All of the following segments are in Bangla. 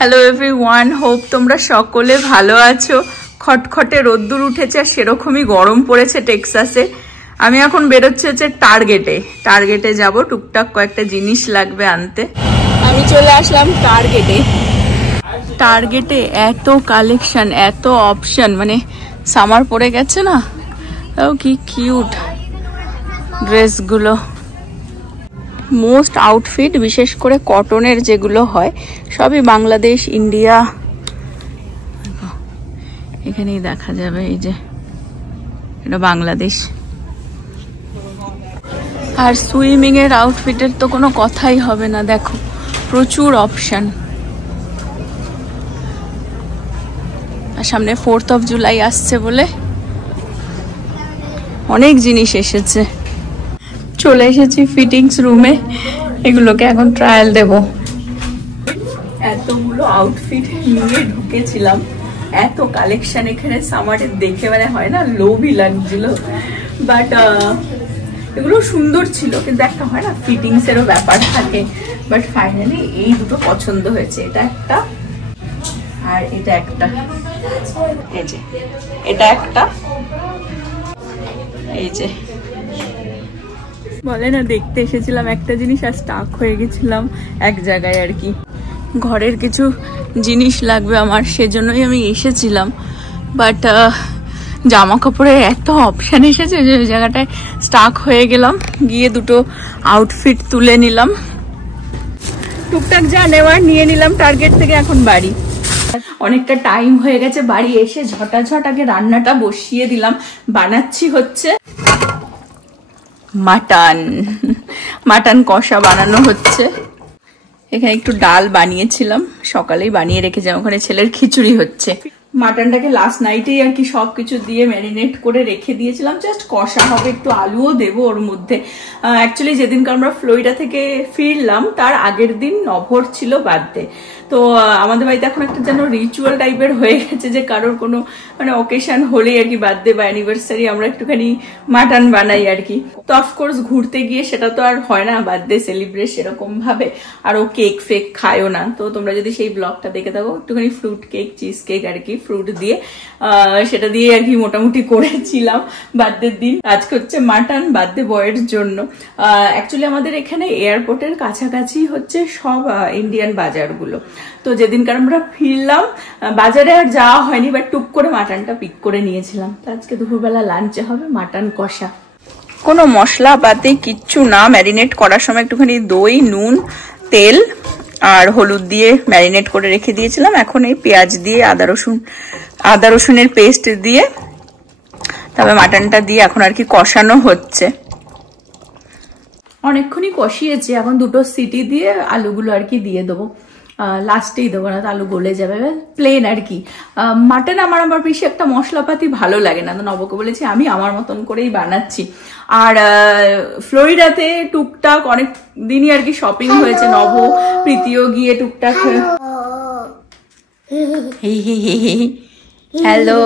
হ্যালো এভরিওয়ান, হোপ তোমরা সকলে ভালো আছো। খটখটে রোদ্দুর উঠেছে আর সেরকমই গরম পড়েছে টেক্সাসে। আমি এখন বেরোচ্ছি হচ্ছে টার্গেটে যাব, টুকটাক কয়েকটা জিনিস লাগবে আনতে। আমি চলে আসলাম টার্গেটে এত কালেকশন, এত অপশন, মানে সামার পড়ে গেছে না, ও কি কিউট ড্রেসগুলো। মোস্ট আউটফিট বিশেষ করে কটনের যেগুলো হয় সবই বাংলাদেশ, ইন্ডিয়া, এখানেই দেখা যাবে। এই যে এটা বাংলাদেশ। আর সুইমিং এর আউটফিটের তো কোনো কথাই হবে না, দেখো প্রচুর অপশন। আর সামনে 4th of July আসছে বলে অনেক জিনিস এসেছে। চলে এসেছি ফিটিংস রুমে, এগুলোকে এখন ট্রায়াল দেব। এতগুলো আউটফিট নিয়ে ঢুকেছিলাম, এত কালেকশন এখানে সামারের দেখে মানে হয় না, লোভই লাগছিল। বাট এগুলো সুন্দর ছিল, কিন্তু একটা হয় না ফিটিংস এরও ব্যাপার থাকে। বাট ফাইনালি এই দুটো পছন্দ হয়েছে, এটা একটা আর এটা একটা। এই যে এটা একটা, এই যে বলে না দেখতে এসেছিলাম একটা জিনিস আর স্টাক হয়ে গেছিলাম এক জায়গায় আর কি। ঘরের কিছু জিনিস লাগবে আমার, সেজন্যই আমি এসেছিলাম। বাট জামা কাপড়ের এত অপশান এসেছে যে ওই জায়গাটায় স্টাক হয়ে গেলাম। গিয়ে দুটো আউটফিট তুলে নিলাম, টুকটাক যা নেওয়ার নিয়ে নিলাম টার্গেট থেকে। এখন বাড়ি, অনেকটা টাইম হয়ে গেছে। বাড়ি এসে ঝটাঝট আগে রান্নাটা বসিয়ে দিলাম। বানাচ্ছি হচ্ছে মাটন কষা বানানো হচ্ছে। এখানে একটু ডাল বানিয়েছিলাম, সকালেই বানিয়ে রেখেছিলাম। ওখানে ছেলের খিচুড়ি হচ্ছে। মাটনটাকে লাস্ট নাইটেই আর কি সবকিছু দিয়ে ম্যারিনেট করে রেখে দিয়েছিলাম, জাস্ট কষা হবে। একটু আলুও দেবো ওর মধ্যে। অ্যাকচুয়ালি যেদিনকে আমরা ফ্লোরিডা থেকে ফিরলাম তার আগের দিন নভর ছিল বার্থডে। তো আমাদের বাড়িতে এখন একটা যেন রিচুয়াল টাইপের হয়ে গেছে যে কারোর কোনো মানে অকেশন হলেই আর কি, বার্থডে বা অ্যানিভার্সারি, আমরা একটুখানি মাটন বানাই আর কি। তো অফকোর্স ঘুরতে গিয়ে সেটা তো আর হয় না বার্থডে সেলিব্রেট সেরকম ভাবে। আর ও কেক ফেক খায়ও না। তো তোমরা যদি সেই ব্লগটা দেখে থাকো, একটুখানি ফ্রুট কেক, চিজ কেক আর কি, ফ্রুট দিয়ে সেটা দিয়ে আর কি মোটামুটি করেছিলাম বার্থডের দিন। আজকে হচ্ছে মাটন বার্থডে বয়ের জন্য। অ্যাকচুয়ালি আমাদের এখানে এয়ারপোর্টের কাছাকাছি হচ্ছে সব ইন্ডিয়ান বাজারগুলো। তো যেদিনকার আমরা ফিরলাম বাজারে আর যাওয়া হয়নি, বাট টুক করে মাটনটা পিক করে নিয়েছিলাম। তো আজকে দুপুরবেলা লাঞ্চে হবে মাটন কষা। কোনো মশলা পাতি কিচ্ছু না, ম্যারিনেট করার সময় একটুখানি দই, নুন, তেল আর হলুদ দিয়ে ম্যারিনেট করে রেখে দিয়েছিলাম। এখন এই পেঁয়াজ দিয়ে আদা রসুনের পেস্ট দিয়ে তবে মাটনটা দিয়ে এখন আর কি কষানো হচ্ছে। অনেকক্ষণই কষিয়েছি, এখন দুটো সিটি দিয়ে আলুগুলো আর কি দিয়ে দেবো। লাস্টেই দেবো, না তো আলু গলে যাবে। প্লেন আর কি মাটন। আমার বেশি একটা মশলাপাতি ভালো লাগে না, তো নবকে বলেছি আমি আমার মতন করেই বানাচ্ছি। আর ফ্লোরিডাতে টুকটাক অনেক দিনই আর কি শপিং হয়েছে, নব প্রীতিও গিয়ে টুকটাক। Hello,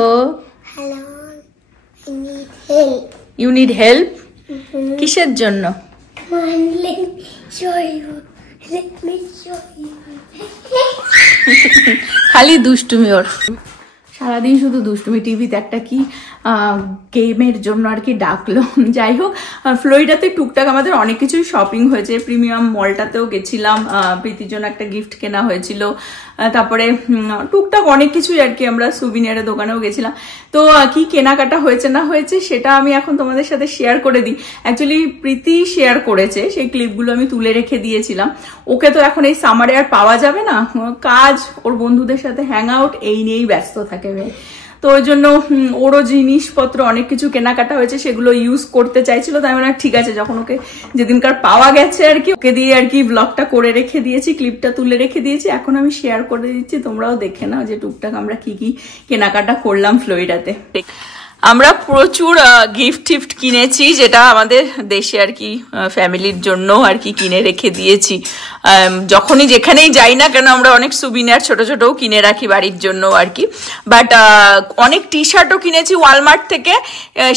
you need help? কিসের জন্য? খালি দুষ্টুমি ওর, সারাদিন শুধু দুষ্টুমি। টিভিতে একটা কি গেমের জন্য আর কি ডাকলো। যাই হোক, ফ্লোরিডাতে টুকটাক আমাদের অনেক কিছুই শপিং হয়েছে। প্রিমিয়াম মলটাতেও গেছিলাম, প্রীতির জন্য একটা গিফট কেনা হয়েছিল। তারপরে টুকটাক অনেক কিছুই আর কি, আমরা সুভিনিয়ারের দোকানেও গেছিলাম। তো কি কেনাকাটা হয়েছে না হয়েছে সেটা আমি এখন তোমাদের সাথে শেয়ার করে দিই। অ্যাকচুয়ালি প্রীতি শেয়ার করেছে, সেই ক্লিপগুলো আমি তুলে রেখে দিয়েছিলাম। ওকে তো এখন এই সামারে আর পাওয়া যাবে না, কাজ, ওর বন্ধুদের সাথে হ্যাং আউট, এই নিয়েই ব্যস্ত থাকে। তো ওই জন্য ওরও জিনিসপত্র অনেক কিছু কেনাকাটা হয়েছে, সেগুলো ইউজ করতে চাইছিল। তাই মানে ঠিক আছে, যখন ওকে যেদিনকার পাওয়া গেছে আর কি, ওকে দিয়ে আর কি ব্লগটা করে রেখে দিয়েছি, ক্লিপটা তুলে রেখে দিয়েছি। এখন আমি শেয়ার করে দিচ্ছি, তোমরাও দেখে নাও যে টুকটাক আমরা কি কি কেনাকাটা করলাম ফ্লোরিডাতে। আমরা প্রচুর গিফট টিফট কিনেছি, যেটা আমাদের দেশে আর কি ফ্যামিলির জন্য আর কি কিনে রেখে দিয়েছি। যখনই যেখানেই যাই না কেন আমরা অনেক সুবিনিয়ার ছোট ছোটও কিনে রাখি বাড়ির জন্য আর কি। বাট অনেক টি শার্টও কিনেছি ওয়ালমার্ট থেকে,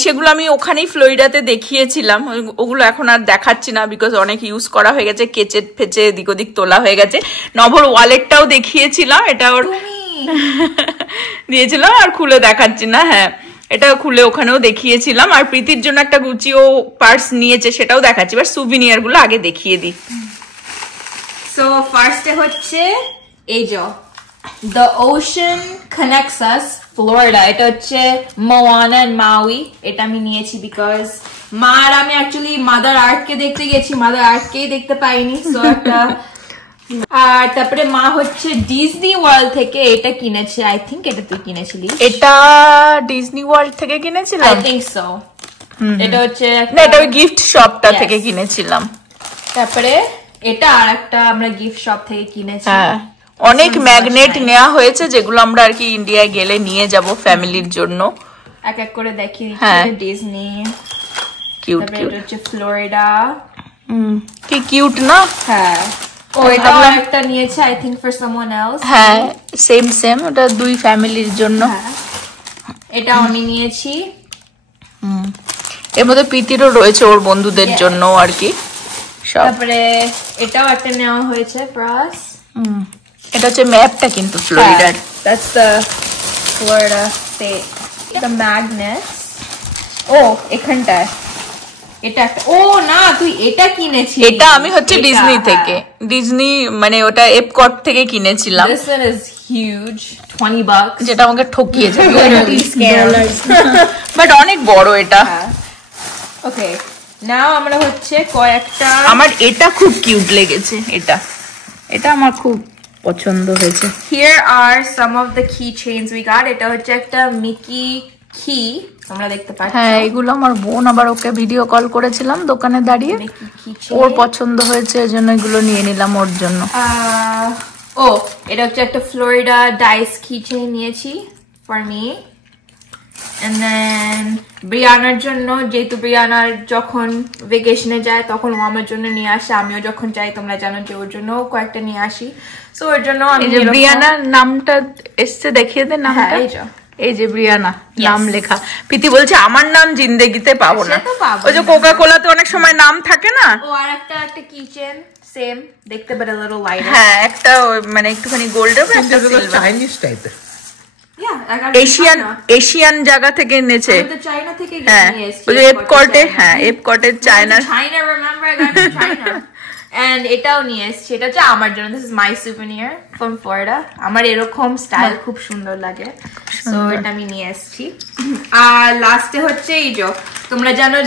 সেগুলো আমি ওখানেই ফ্লোরিডাতে দেখিয়েছিলাম। ওগুলো এখন আর দেখাচ্ছি না, বিকজ অনেক ইউজ করা হয়ে গেছে, কেচে ফেচে এদিক ওদিক তোলা হয়ে গেছে। নভর ওয়ালেটটাও দেখিয়েছিলাম, এটা ওর দিয়েছিলাম আর খুলে দেখাচ্ছি না। হ্যাঁ, এটা খুলে ওখানেও দেখিয়েছিলাম। আর প্রীতির জন্য একটা গুচিও পার্স নিয়েছে, সেটাও দেখাচ্ছি। এবার সুভিনিয়ার গুলো আগে দেখিয়ে দিই। সো ফার্স্টে হচ্ছে এই যে The Ocean Connects Us Florida, এটা হচ্ছে Moana and Maui। এটা আমি নিয়েছি বিকজ মা আর আমি অ্যাকচুয়ালি মাদার আর্থ কে দেখতে গেছি, মাদার আর্থ কেই দেখতে পাইনি। সো একটা আর তারপরে মা হচ্ছে ডিজনি ওয়ার্ল্ড থেকে এটা কিনেছে। আই থিঙ্ক এটা তুই কিনেছিলি। এটা ডিজনি ওয়ার্ল্ড থেকে কিনেছিলাম, আই থিঙ্ক সো। এটা হচ্ছে না, এটা ওই গিফট শপটা থেকে কিনেছিলাম। তারপরে এটা আর একটা আমরা গিফট শপ থেকে কিনেছি। হ্যাঁ, অনেক ম্যাগনেট নেওয়া হয়েছে, যেগুলো আমরা আর কি ইন্ডিয়ায় গেলে নিয়ে যাব ফ্যামিলির জন্য। এক এক করে দেখিয়ে দিচ্ছি। ডিজনি, কিউট তারপরে কিউট, এটা হচ্ছে ফ্লোরিডা। কি কিউট না? হ্যাঁ, ও এটা একটা নিয়েছে I think for someone else. হ্যাঁ, সেম সেম, ওটা দুই ফ্যামিলির জন্য। এটা আমি নিয়েছি। এর মধ্যে প্রীতিরও রয়েছে ওর বন্ধুদের জন্য আর কি সব। তারপরে এটাও একটা নেওয়া হয়েছে প্রাস। এটা হচ্ছে ম্যাপটা কিন্তু ফ্লোরিডার। That's the Florida state. The magnets. ও এখানটায় এটা একটা। ও না, তুই এটা কিনেছিস। এটা আমি হচ্ছে ডিজনি থেকে, ডিজনি মানে ওটা এপকট থেকে কিনেছিলাম। This one is huge, $20, যেটা আমাকে ঠকিয়েছে বাট অনেক বড় এটা। ওকে, নাও আমরা হচ্ছে কয়েকটা। আমার এটা খুব কিউট লেগেছে, এটা এটা আমার খুব পছন্দ হয়েছে। Here are some of the keychains we got. এটা হচ্ছে একটা মিকি কি, তোমরা দেখতে পাচ্ছ। হ্যাঁ, এগুলো আমার বোন আবার ওকে ভিডিও কল করেছিলাম দোকানে দাঁড়িয়ে, ওর পছন্দ হয়েছে এজন্য এগুলো নিয়ে নিলাম ওর জন্য। ও এটা হচ্ছে একটা ফ্লোরিডা ডাইস কিচেন নিয়েছি ফর মি। এন্ড দেন ব্রিয়ানার জন্য, যেহেতু ব্রিয়ানার যখন ভেকেশনে যায় তখন ও আমার জন্য নিয়ে আসে, আমিও যখন যাই তোমরা জানো যে ওর জন্য কয়েকটা নিয়ে আসি। সো ওর জন্য আমি ব্রিয়ানার নামটা এসছে, দেখিয়ে দে নামটা। এই যে ব্রিয়ানা নাম লেখা। প্রীতি বলছে আমার নাম জিন্দেগিতে পাবো না। ওই যে কোকা কোলাতে অনেক সময় নাম থাকে না। ও আর একটা কিচেন সেম দেখতে, বাট আ লিটল লাইটার। হ্যাঁ, একটা মানে একটুখানি গোল্ডেন, একটা সিলভার, চাইনিজ টাইপের। এশিয়ান জায়গা থেকে এনেছে। চায়না থেকে নিয়ে এসেছি। ওই যে এপকটে, হ্যাঁ এপকটের China. China, remember I got China. And এটাও নিয়ে এসেছি, এটা হচ্ছে আমার জন্য। This is my souvenir from Florida. আমার এরকম স্টাইল খুব সুন্দর লাগে, সো এটা আমি নিয়ে এসেছি। আর লাস্টে হচ্ছে এই যে তোমরা জানো,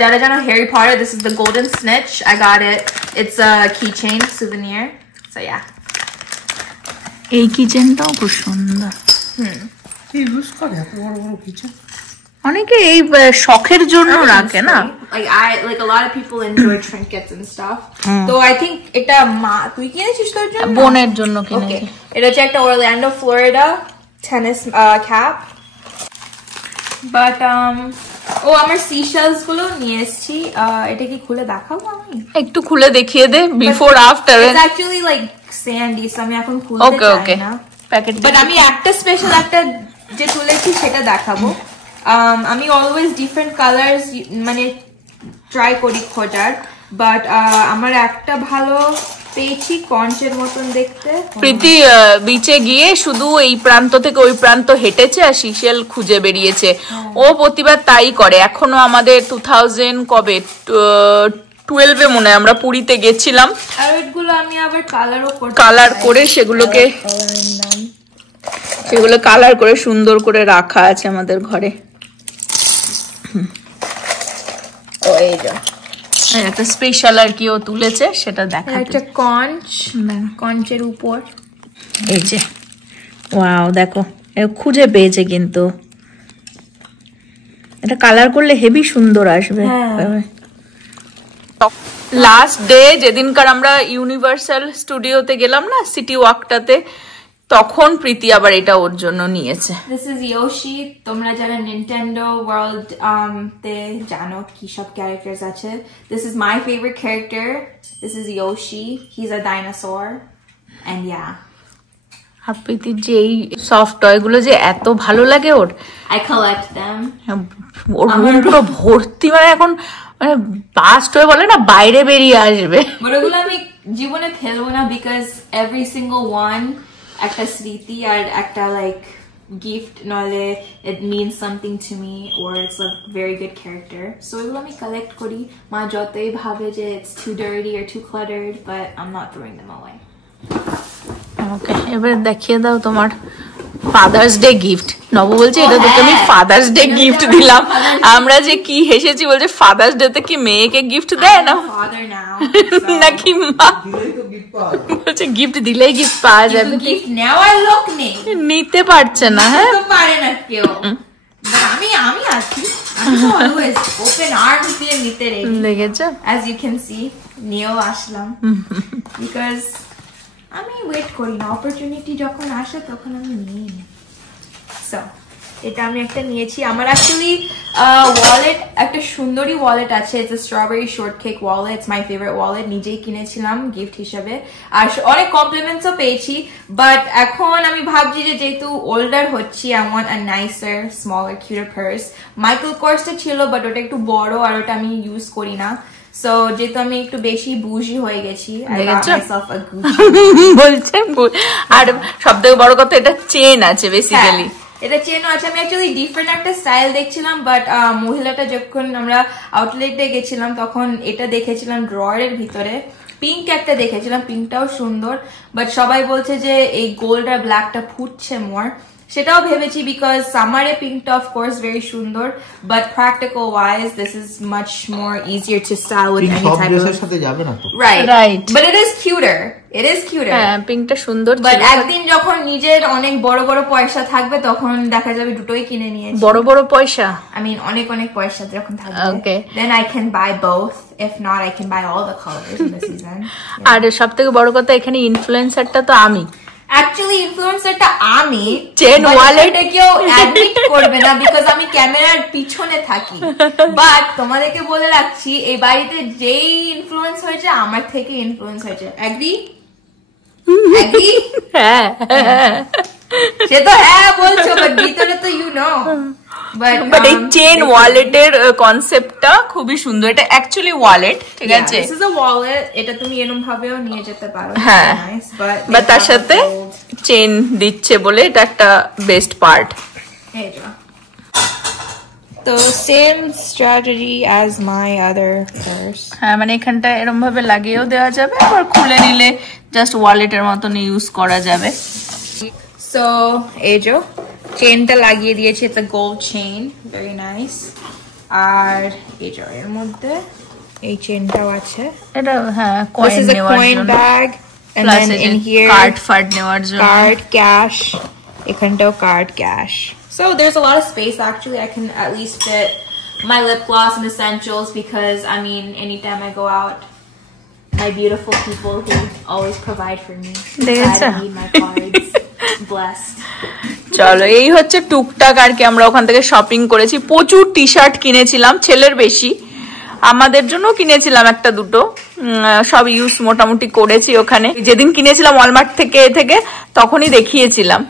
যারা জানো Harry Potter, this is the golden snatch. I got it, it's a keychain souvenir. So yeah, এই কিচেনটাও খুব সুন্দর। কি ইউজ করে এত বড় বড় কিচেন? অনেকে এই শখের জন্য রাখে না। like a lot of people enjoy trinkets and stuff. So I think এটা মা তুই কিনেছিস তোর জন্য? বোনের জন্য কিনেছি। এটা হচ্ছে একটা Orlando, Florida tennis cap. But ও আমার seashells গুলো নিয়ে এসেছি। এটা কি খুলে দেখাবো আমি? একটু খুলে দেখিয়ে দে before after. It's actually like sandy, so আমি এখন খুলতে চাই না। প্যাকেট, বাট আমি একটা স্পেশাল একটা যে তুলেছি সেটা দেখাবো। আমি অলওয়েজ ডিফারেন্ট কালার্স মানে ট্রাই করি খোঁজার, বাট আমার একটা ভালো পেয়েছি কঞ্চের মতন দেখতে। প্রীতি বিচে গিয়ে শুধু এই প্রান্ত থেকে ওই প্রান্ত হেঁটেছে আর সিশেল খুঁজে বেরিয়েছে। ও প্রতিবার তাই করে। এখনো আমাদের 2012 মনে হয় আমরা পুরীতে গেছিলাম, আর ওইগুলো আমি আবার কালার করে সেগুলো কালার করে সুন্দর করে রাখা আছে আমাদের ঘরে। একটা স্পেশাল আর কি ও তুলেছে, সেটা দেখা। একটা কঞ্চের উপর এই যে ওয়াও, দেখো খুঁজে পেয়েছে, কিন্তু এটা কালার করলে হেভি সুন্দর আসবে। লাস্ট ডে যেদিনকার আমরা ইউনিভার্সাল স্টুডিওতে গেলাম না, সিটি ওয়াকটাতে, তখন প্রীতি আবার এটা ওর জন্য নিয়েছে। This is Yoshi. তোমরা যারা Nintendo World তে জানো কি সব ক্যারেক্টার্স আছে। This is my favorite character. This is Yoshi. He's a dinosaur. And yeah. আর প্রীতির যে এই সফট টয় গুলো যে এত ভালো লাগে ওর, I collect them. Or room পুরো ভর্তি, মানে এখন মানে বাস্ট হয়ে বলে না বাইরে বেরিয়ে আসবে। But ওগুলো আমি জীবনে ফেলবো না because every single one একটা স্মৃতি আর একটা like gift, নলে it means something to me or it's a very good character. So এগুলো আমি collect করি। মা যতই ভাবে যে it's too dirty or too cluttered, but I'm not throwing them away. ওকে, এবারে দেখিয়ে দাও তোমার ফাদার্স ডে গিফট। নব বলছে এটা তোকে আমি ফাদার্স ডে গিফট দিলাম। আমরা যে কি হেসেছি, বলছে ফাদার্স ডে তে কি মেয়েকে গিফট দেয় না Father now. নাকি মা? বলছে গিফট দিলেই গিফট পাওয়া যাবে, gift নেওয়ার লোক নেই, নিতে পারছে না। হ্যাঁ, তো পারে না কেউ। But আমি আছি, আমি তো always open arms দিয়ে নিতে ready. লেগেছে। As you can see, নিয়েও আসলাম because আমি ওয়েট করি না, অপরচুনিটি যখন আসে তখন আমি নিয়ে নিই। সো এটা আমি একটা নিয়েছি। আমার অ্যাকচুয়ালি ওয়ালেট, একটা সুন্দরী ওয়ালেট আছে, it's a strawberry shortcake wallet, it's my favourite wallet. নিজেই কিনেছিলাম গিফট হিসেবে, আর অনেক কমপ্লিমেন্টসও পেয়েছি। বাট এখন আমি ভাবছি যে যেহেতু ওল্ডার হচ্ছি, I want a nicer smaller cuter purse. Michael কোর্সটা ছিল বাট ওটা একটু বড় আর ওটা আমি ইউজ করি না। সো যেহেতু আমি একটু বেশি বুঝি হয়ে গেছি, বলছে। আর সব থেকে বড় কথা এটা চেন আছে বেসিক্যালি। এটা চেনও আছে। আমি অ্যাকচুয়ালি ডিফারেন্ট একটা স্টাইল দেখছিলাম, বাট মহিলাটা যখন আমরা আউটলেটে গেছিলাম তখন এটা দেখেছিলাম ড্রয়ারের ভিতরে। পিঙ্ক একটা দেখেছিলাম, পিঙ্কটাও সুন্দর, বাট সবাই বলছে যে এই গোল্ড আর ব্ল্যাকটা ফুটছে মোর। সেটাও ভেবেছি বিকজ সামারে পিঙ্কটা অফ কোর্স ভেরি সুন্দর, but practical wise this is much more easier two style with any type of সাথে যাবে না তো। Right, but it is cuter, it is cuter. হ্যাঁ, পিঙ্কটা সুন্দর। বাট একদিন যখন নিজের অনেক বড় বড় পয়সা থাকবে তখন দেখা যাবে দুটোই কিনে নিয়েছি। বড় বড় পয়সা, I mean অনেক অনেক পয়সা যখন থাকবে, Okay. then I can buy both. If not, I can buy all the colors in the season. আর সব থেকে বড় কথা এখানে ইনফ্লুয়েন্সারটা তো আমি। Actually ইনফ্লুয়েন্সারটা আমি, চেন ওয়ালেট কেউ অ্যাডমিট করবে না বিকজ আমি ক্যামেরার পিছনে থাকি। বাট তোমাদেরকে বলে রাখছি, এই বাড়িতে যেই ইনফ্লুয়েন্স হয়েছে আমার থেকে ইনফ্লুয়েন্স হয়েছে। এগ্রি? হ্যাঁ, সে তো হ্যাঁ বলছো, বাট ভিতরে তো ইউ নো। বাট এই চেন ওয়ালেটের কনসেপ্টটা খুবই সুন্দর। এটা অ্যাকচুয়ালি ওয়ালেট, ঠিক আছে? This is a wallet. এটা তুমি এরকম ভাবেও নিয়ে যেতে পারো। হ্যাঁ, বাট তার সাথে চেন দিচ্ছে বলে এটা একটা বেস্ট পার্ট। তো same strategy as my other pars. হ্যাঁ, মানে এখানটা এরকম ভাবে লাগিয়েও দেওয়া যাবে, আবার খুলে নিলে জাস্ট ওয়ালেটের মতন ইউজ করা যাবে। সো এই যে চেনটা লাগিয়ে দিয়েছি, it's a gold chain, very nice. আর এই যে এর মধ্যে এই চেনটাও আছে। এটা হ্যাঁ, কয়েন নেওয়ার জন্য, bag, and then in here card ফার্ড নেওয়ার জন্য, কার্ড, ক্যাশ, এখানটাও card, cash. So there's a lot of space actually. I can at least fit my lip gloss and essentials because I mean anytime I go out, my beautiful people who always provide for me, I need my cards. Blessed. চলো, এই হচ্ছে টুকটাক আর কি আমরা ওখান থেকে শপিং করেছি। প্রচুর টি শার্ট কিনেছিলাম, ছেলের বেশি, আমাদের জন্য কিনেছিলাম একটা দুটো, সব ইউজ মোটামুটি করেছি ওখানে। যেদিন কিনেছিলাম ওয়ালমার্ট থেকে তখনই দেখিয়েছিলাম,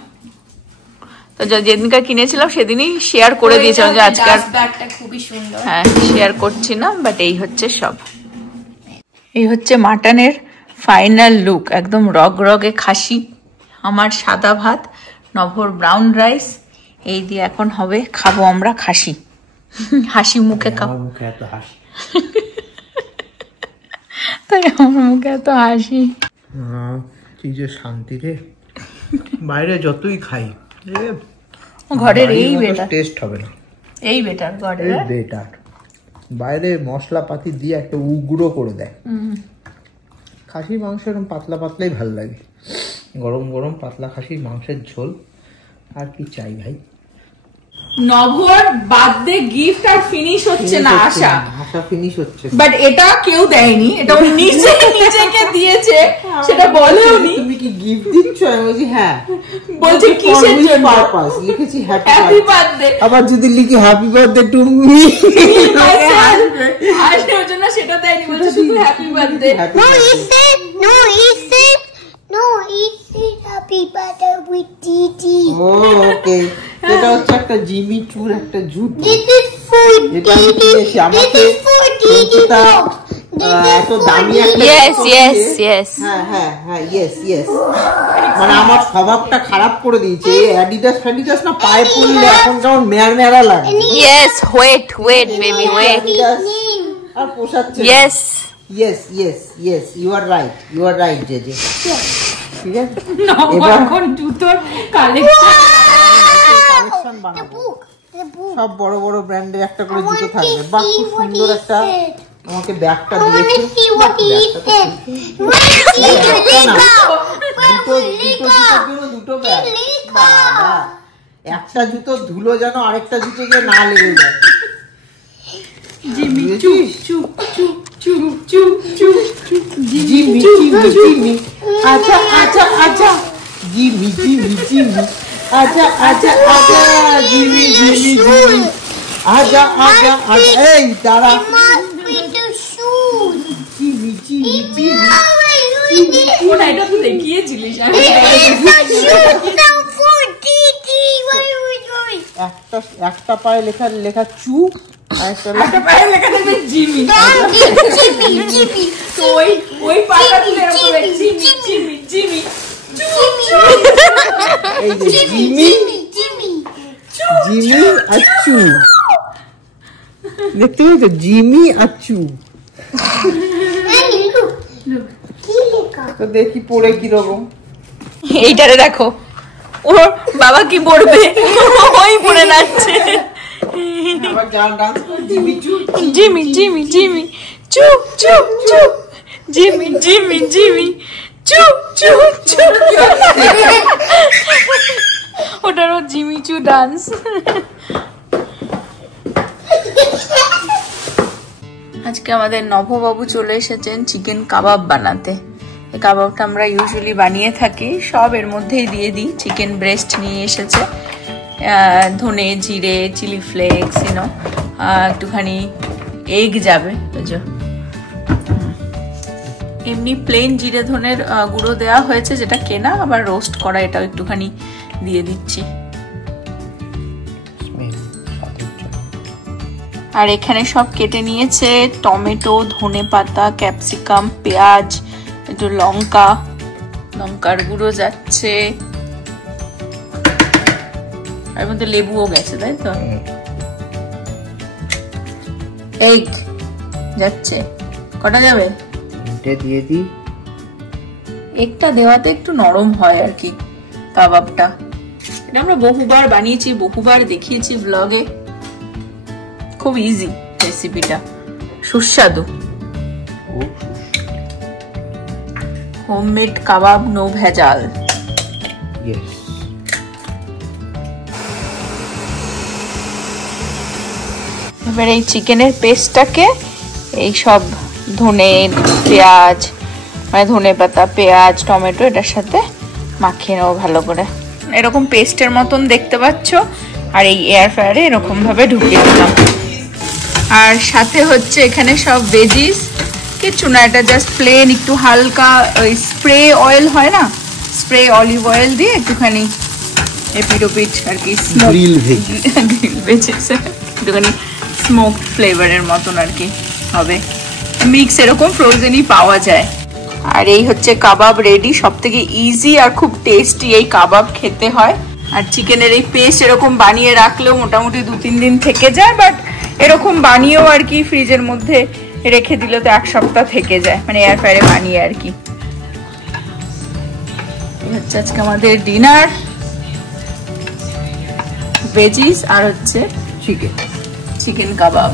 তো যেদিনকার কিনেছিলাম সেদিনই শেয়ার করে দিয়েছিলাম যে আজকাল খুবই সুন্দর। হ্যাঁ, শেয়ার করছি না, বাট এই হচ্ছে সব। এই হচ্ছে মাটনের ফাইনাল লুক, একদম রগে খাসি। আমার সাদা ভাত, নভর ব্রাউন রাইস, এই দিয়ে এখন হবে খাবো আমরা খাসি। হাসি মুখে খাবো, তাই আমার মুখে এত হাসি। কি যে শান্তি রে, বাইরে যতই খাই ঘরের এই বেটার টেস্ট হবে না, এই বেটার ঘরের বেটার। বাইরে মশলাপাতি দিয়ে একটা উগ্র করে দেয়। খাসির মাংস এরকম পাতলা পাতলাই ভালো লাগে, গরম গরম পাতলা খাসির মাংসের ঝোল, আর কি চাই ভাই। নভর বার্থডে গিফট আর ফিনিশ হচ্ছে না আশা ফিনিশ হচ্ছে, বাট এটা কেউ দেয়নি, এটা ও নিজেকে দিয়েছে, সেটা বলেও নি। তুমি কি গিফট দিচ্ছ? আমি বলছি হ্যাঁ। বলছে কিসের জন্য? পারপাস লিখেছি হ্যাপি বার্থডে। আবার যদি লিখি হ্যাপি বার্থডে টু মি আর ওর জন্য সেটা দেয়নি, বলছে শুধু happy birthday. No, it's happy birthday with Titi. ওকে, এটা হচ্ছে একটা জিমি চুর একটা জুতো। This is for এটা আমি Titi. কিনেছি, আমাকে This is for Titi. এত দামি একটা Yes, জুতো yes, দিয়ে- yes. হ্যাঁ yes মানে আমার স্বভাবটা খারাপ করে দিয়েছে। এই অ্যাডিডাস ফ্যাডিডাস না পায়ে পড়লে এখন কেমন মেয়ার লাগে, Yes, wait, baby, wait. Adidas আর পোষাচ্ছে না। Yes. Yes, you are right, JJ. ঠিক আছে, নভর এখন জুতোর কালেকশন বানাবো। The book. সব বড় বড় ব্র্যান্ডের একটা করে I জুতো want থাকবে। to বাহ, see খুব what সুন্দর he একটা said. আমাকে ব্যাগটা I want দিয়েছে। to see what he said. Where is একটা না, Lego? দুটো ব্যাগ। বাবা, একটা জুতো ধুলো যেন আরেকটা জুতো গিয়ে না লেগে যায়। জিমি চুপ চুপ চুপ চুপ চুপ চুপ জিমি আচ্ছা জিমি আচ্ছা জিমি আচ্ছা এই দাঁড়া Must be the shoes. Jimmy কোন এটা তো দেখিয়েছিলিস আমি The shoes are for Titi. What are we doing? একটা পায়ে লেখা চু, আরেকটা একটা পায়ে লেখা থাকবে জিমি, Jimmy. তো ওই পাটা তুলে এরকম করে জিমি জিমি জিমি এই যে জিমি আর চু, দেখতে পাচ্ছ জিমি আর চু। তো দেখি পড়ে কিরকম। এইটারে দেখো, ওর বাবা কি পড়বে, ওই পড়ে নাচছে আবার ডান্স করে জিমি চু জিমি জিমি জিমি চুপ চুপ চুপ জিমি জিমি জিমি চুপ চুপ চুপ ওটারও জিমি চু ডান্স। আজকে আমাদের নভবাবু চলে এসেছেন চিকেন কাবাব বানাতে। এই কাবাবটা আমরা ইউজুয়ালি বানিয়ে থাকি, সব এর মধ্যেই দিয়ে দিই। চিকেন ব্রেস্ট নিয়ে এসেছে, ধনে জিরে চিলি ফ্লেক্স একটুখানি এগ যাবে, বুঝো। এমনি প্লেন জিরে ধনের গুঁড়ো দেওয়া হয়েছে যেটা কেনা, আবার রোস্ট করা এটাও একটুখানি দিয়ে দিচ্ছি। আর এখানে সব কেটে নিয়েছে টমেটো, ধনে পাতা, ক্যাপসিকাম, পেঁয়াজ, একটু লঙ্কার গুঁড়ো যাচ্ছে, এর মধ্যে লেবুও গেছে, তাই তো। এগ যাচ্ছে, কটা যাবে? এটা দিয়ে দিই। একটা দেওয়াতে একটু নরম হয় আর কি কাবাবটা। এটা আমরা বহুবার বানিয়েছি, বহুবার দেখিয়েছি ব্লগে। খুব ইজি রেসিপিটা, সুস্বাদু। হোমমেড কাবাব, নো ভেজাল। এবার এই চিকেনের পেস্টটাকে এই সব ধনে পেঁয়াজ, মানে ধনে পাতা, পেঁয়াজ, টমেটো এটার সাথে মাখিয়ে নেবো ভালো করে। এরকম পেস্টের মতন দেখতে পাচ্ছ, আর এই এয়ার ফ্রায়ারে এরকম ভাবে ঢুকিয়ে দিলাম। আর সাথে হচ্ছে এখানে সব ভেজিস, কিচ্ছু না, এটা জাস্ট প্লেন একটু হালকা ওই স্প্রে অয়েল হয় না, স্প্রে অলিভ অয়েল দিয়ে একটুখানি এপিট ওপিট আর কি, গ্রিল ভেজিস একটুখানি স্মোক ফ্লেভারের মতন আর কি হবে। মিক্স এরকম ফ্রোজেনই পাওয়া যায়। আর এই হচ্ছে কাবাব রেডি। সব থেকে ইজি আর খুব টেস্টি এই কাবাব খেতে হয়। আর চিকেনের এই পেস্ট এরকম বানিয়ে রাখলেও মোটামুটি 2-3 দিন থেকে যায়, বাট এরকম বানিয়েও আর কি ফ্রিজের মধ্যে রেখে দিলে তো 1 সপ্তাহ থেকে যায়, মানে এয়ার ফ্রায়ারে বানিয়ে আর কি। এই হচ্ছে আজকে আমাদের ডিনার, ভেজিস আর হচ্ছে চিকেন কাবাব।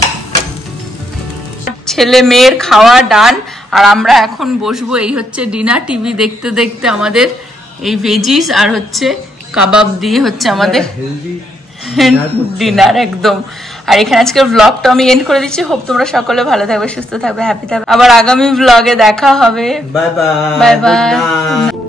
ছেলে মেয়ের খাওয়া ডান, আর আমরা এখন বসবো। এই হচ্ছে ডিনার, টিভি দেখতে দেখতে আমাদের এই ভেজিস আর হচ্ছে কাবাব দিয়ে হচ্ছে আমাদের ডিনার একদম। আর এখানে আজকের ব্লগটা আমি এন্ড করে দিচ্ছি। হোপ তোমরা সকলে ভালো থাকবে, সুস্থ থাকবে, হ্যাপি থাকবে। আবার আগামী ব্লগে দেখা হবে। Bye bye. Bye bye.